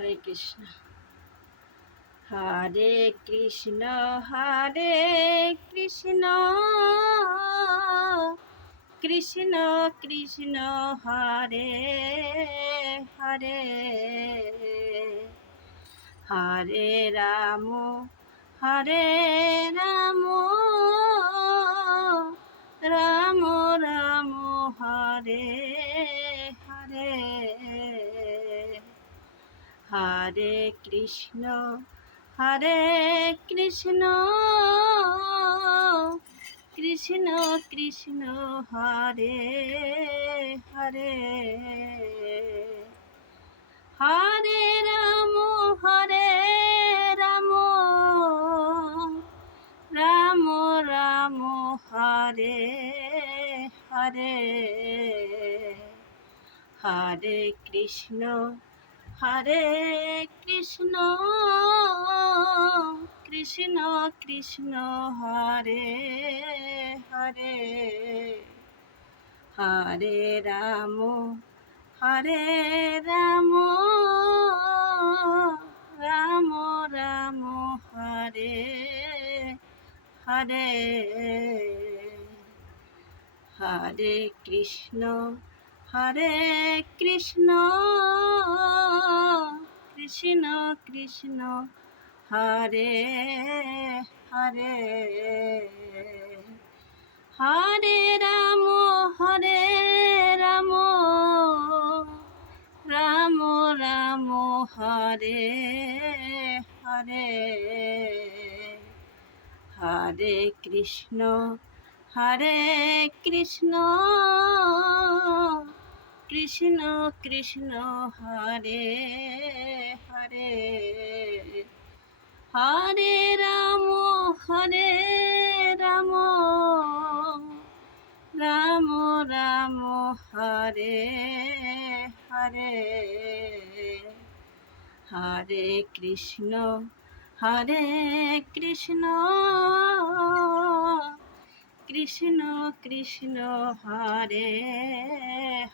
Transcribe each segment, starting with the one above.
Hare Krishna. Hare Krishna Hare Krishna Krishna Krishna Hare Hare Hare Ram Hare Ram Ram Ram Hare Hare Hare Krishna Krishna Krishna Hare Hare Hare Ram Ram Ram Ram Hare Hare Hare Krishna Krishna Krishna Hare Hare Hare Ram Ram Ram Ram Hare Hare Hare Krishna Krishna Krishna Hare Hare Hare Ram Ram Ram Ram Hare Hare Hare Krishna Krishna Krishna Hare Hare Hare Ram Ram Ram Ram Hare Hare Hare Krishna Krishna Krishna Hare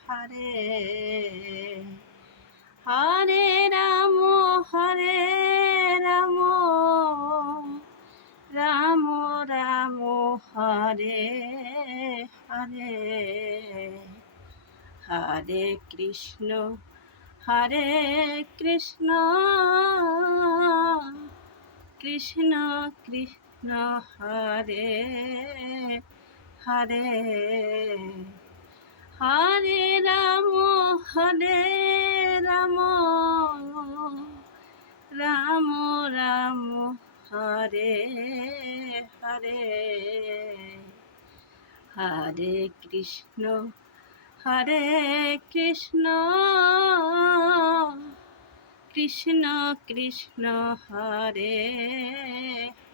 Hare Hare Ram Ram Ram Ram Hare Hare Hare Krishna Krishna Krishna Hare Hare Hare Ram Ram Ram Ram Hare Hare Hare Krishna Krishna Krishna Hare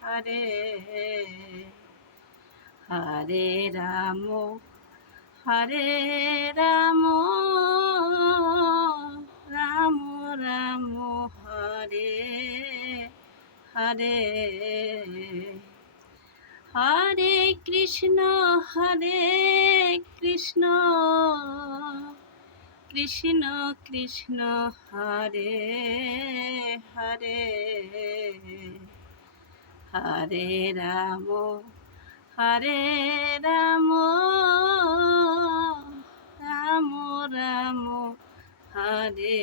Hare Hare Ram Ram Ram Ram Hare Hare Hare Krishna Krishna Krishna Hare Hare Hare Ram Ram Ram Ram Hare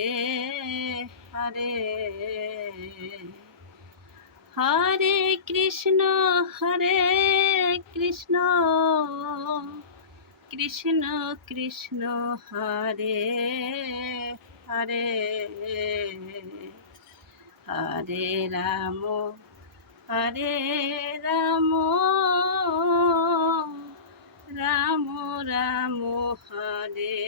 Hare Hare Krishna Krishna Krishna Hare Hare Hare Ram Ram Ram Ram Hare